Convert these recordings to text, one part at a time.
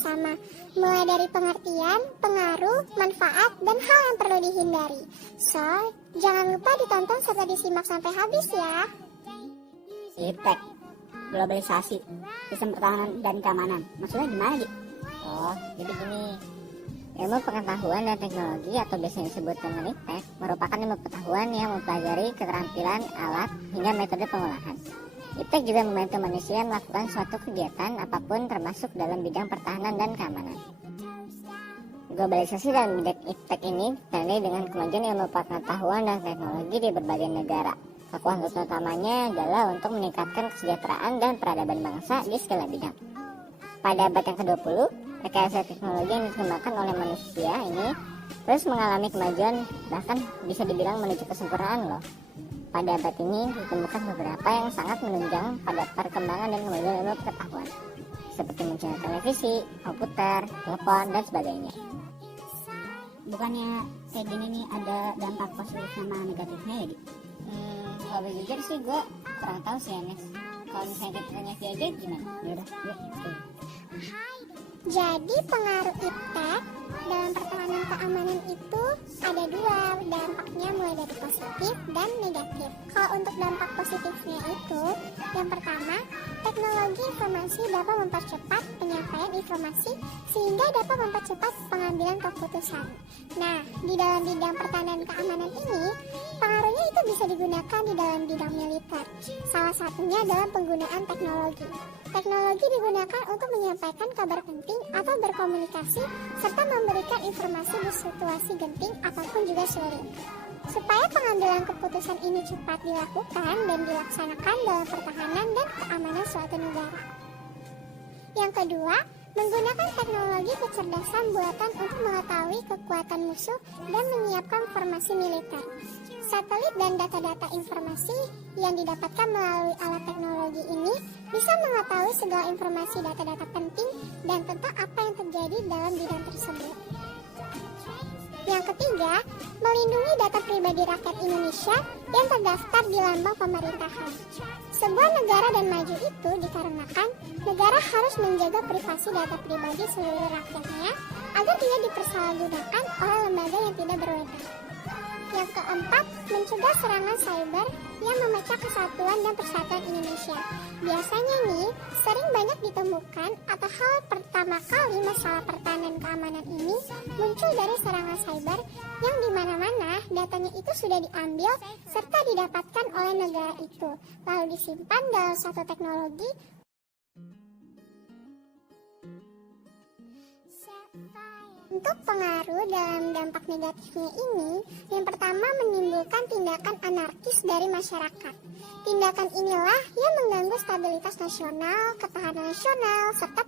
bersama-sama, mulai dari pengertian, pengaruh, manfaat, dan hal yang perlu dihindari. So, jangan lupa ditonton serta disimak sampai habis ya. Iptek, globalisasi, sistem pertahanan dan keamanan. Maksudnya gimana, Gi? Oh, jadi gini. Ilmu pengetahuan dan teknologi atau biasanya disebut dengan iptek merupakan ilmu pengetahuan yang mempelajari keterampilan alat hingga metode pengolahan. Iptek juga membantu manusia melakukan suatu kegiatan apapun termasuk dalam bidang pertahanan dan keamanan. Globalisasi dalam bidang iptek ini ditandai dengan kemajuan ilmu pengetahuan dan teknologi di berbagai negara. Kekuatan utamanya adalah untuk meningkatkan kesejahteraan dan peradaban bangsa di segala bidang. Pada abad yang ke-20, rekayasa teknologi yang dikembangkan oleh manusia ini terus mengalami kemajuan, bahkan bisa dibilang menuju kesempurnaan loh. Pada abad ini ditemukan beberapa yang sangat menunjang pada perkembangan dan kemajuan ilmu pengetahuan, seperti munculnya televisi, komputer, telepon, dan sebagainya. Bukannya kayak gini nih ada dampak positif sama negatifnya ya, Gi? Kalau jujur sih gue kurang tahu sih, Anes. Kalau misalnya kita tanya aja gimana? Yaudah, yuk. Jadi pengaruh iptek dalam pertahanan keamanan itu ada dua dampaknya, mulai dari positif dan negatif. Kalau untuk dampak positifnya itu, yang pertama, teknologi informasi dapat mempercepat penyampaian informasi sehingga dapat mempercepat pengambilan keputusan. Nah, di dalam bidang pertahanan keamanan ini, pengaruhnya itu bisa digunakan di dalam bidang militer. Salah satunya dalam penggunaan teknologi. Teknologi digunakan untuk menyampaikan kabar penting atau berkomunikasi serta memberikan informasi di situasi genting ataupun juga sulit. Supaya pengambilan keputusan ini cepat dilakukan dan dilaksanakan dalam pertahanan dan keamanan suatu negara. Yang kedua, menggunakan teknologi kecerdasan buatan untuk mengetahui kekuatan musuh dan menyiapkan formasi militer. Satelit dan data-data informasi yang didapatkan melalui alat teknologi ini bisa mengetahui segala informasi data-data penting dan tentang apa yang terjadi dalam bidang tersebut. Yang ketiga, melindungi data pribadi rakyat Indonesia yang terdaftar di lambang pemerintahan. Sebuah negara dan maju itu dikarenakan negara harus menjaga privasi data pribadi seluruh rakyatnya agar tidak dipersalahgunakan oleh lembaga yang tidak berwenang. Yang keempat, mencegah serangan cyber yang memecah kesatuan dan persatuan Indonesia. Biasanya nih, sering banyak ditemukan atau hal pertama kali masalah pertahanan keamanan ini muncul dari serangan cyber yang dimana-mana datanya itu sudah diambil serta didapatkan oleh negara itu, lalu disimpan dalam suatu teknologi. Untuk pengaruh dalam dampak negatifnya ini, yang pertama menimbulkan tindakan anarkis dari masyarakat. Tindakan inilah yang mengganggu stabilitas nasional, ketahanan nasional, serta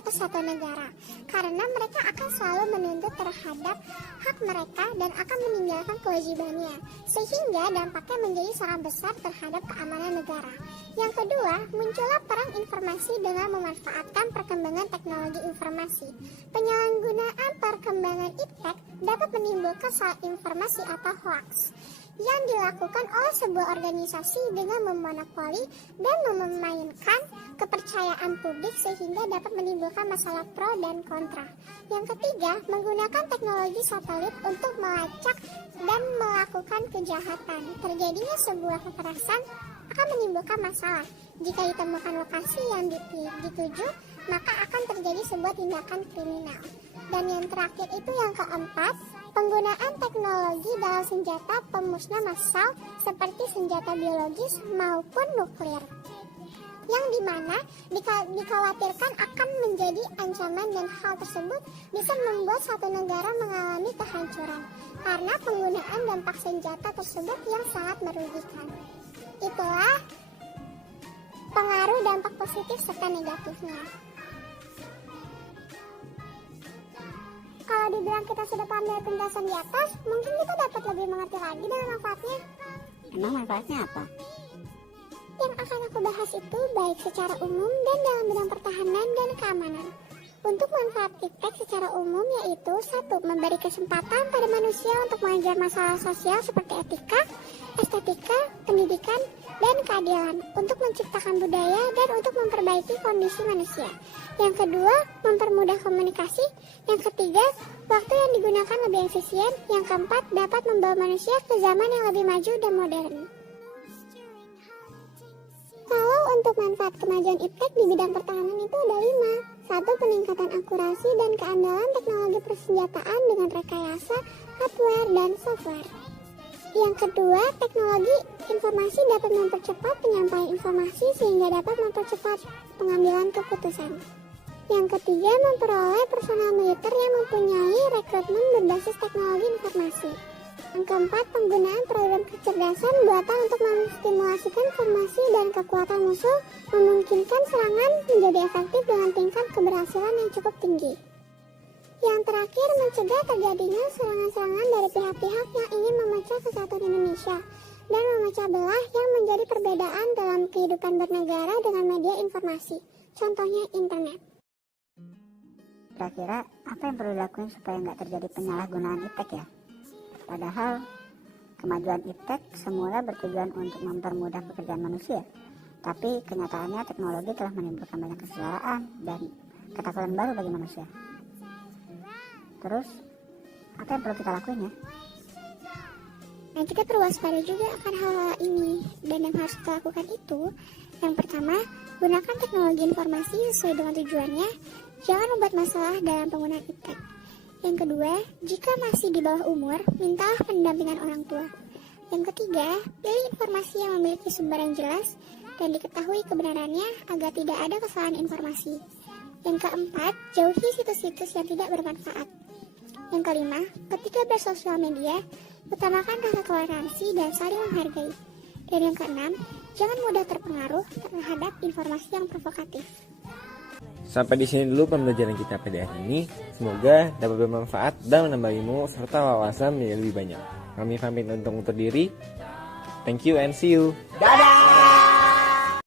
persatuan negara. Karena mereka akan selalu menuntut terhadap hak mereka dan akan meninggalkan kewajibannya. Sehingga dampaknya menjadi sangat besar terhadap keamanan negara. Yang kedua, muncullah perang informasi dengan memanfaatkan perkembangan teknologi informasi. Penyalahgunaan perkembangan iptek dapat menimbulkan salah informasi atau hoax yang dilakukan oleh sebuah organisasi dengan memonopoli dan memainkan kepercayaan publik sehingga dapat menimbulkan masalah pro dan kontra. Yang ketiga, menggunakan teknologi satelit untuk melacak dan melakukan kejahatan. Terjadinya sebuah kekerasan akan menimbulkan masalah. Jika ditemukan lokasi yang dituju, maka akan terjadi sebuah tindakan kriminal. Dan yang terakhir itu yang keempat, penggunaan teknologi dalam senjata pemusnah massal seperti senjata biologis maupun nuklir, yang dimana dikhawatirkan akan menjadi ancaman dan hal tersebut bisa membuat satu negara mengalami kehancuran karena penggunaan dampak senjata tersebut yang sangat merugikan. Itulah pengaruh dampak positif serta negatifnya. Kalau dibilang kita sudah paham dari penjelasan di atas, mungkin kita dapat lebih mengerti lagi dengan manfaatnya. Emang manfaatnya apa? Yang akan aku bahas itu baik secara umum dan dalam bidang pertahanan dan keamanan. Untuk manfaat iptek secara umum yaitu 1. Memberi kesempatan pada manusia untuk mengajar masalah sosial seperti etika, estetika, pendidikan, dan keadilan, untuk menciptakan budaya dan untuk memperbaiki kondisi manusia. Yang kedua, mempermudah komunikasi. Yang ketiga, waktu yang digunakan lebih efisien. Yang keempat, dapat membawa manusia ke zaman yang lebih maju dan modern. Kalau untuk manfaat kemajuan iptek di bidang pertahanan itu ada 5. 1. Peningkatan akurasi dan keandalan teknologi persenjataan dengan rekayasa, hardware, dan software. Yang kedua, teknologi informasi dapat mempercepat penyampaian informasi sehingga dapat mempercepat pengambilan keputusan. Yang ketiga, memperoleh personal militer yang mempunyai rekrutmen berbasis teknologi informasi. Yang keempat, penggunaan program kecerdasan buatan untuk menstimulasikan formasi dan kekuatan musuh memungkinkan serangan menjadi efektif dengan tingkat keberhasilan yang cukup tinggi. Yang terakhir, mencegah terjadinya serangan-serangan dari pihak-pihak yang ingin memecah kesatuan Indonesia dan memecah belah yang menjadi perbedaan dalam kehidupan bernegara dengan media informasi, contohnya internet. Kira-kira apa yang perlu dilakukan supaya nggak terjadi penyalahgunaan iptek ya? Padahal kemajuan iptek semula bertujuan untuk mempermudah pekerjaan manusia, tapi kenyataannya teknologi telah menimbulkan banyak kesetaraan dan ketakutan baru bagi manusia. Terus, apa yang perlu kita lakuin ya? Nah, kita perlu waspada juga akan hal-hal ini. Dan yang harus kita lakukan itu, yang pertama, gunakan teknologi informasi sesuai dengan tujuannya. Jangan membuat masalah dalam penggunaan iptek. Yang kedua, jika masih di bawah umur, mintalah pendampingan orang tua. Yang ketiga, pilih informasi yang memiliki sumber yang jelas dan diketahui kebenarannya agar tidak ada kesalahan informasi. Yang keempat, jauhi situs-situs yang tidak bermanfaat. Yang kelima, ketika bersosial media, utamakan rasa toleransi dan saling menghargai. Dan yang keenam, jangan mudah terpengaruh terhadap informasi yang provokatif. Sampai di sini dulu pembelajaran kita pada hari ini. Semoga dapat bermanfaat dan menambah ilmu serta wawasan menjadi lebih banyak. Kami pamit untuk diri. Thank you and see you. Dadah!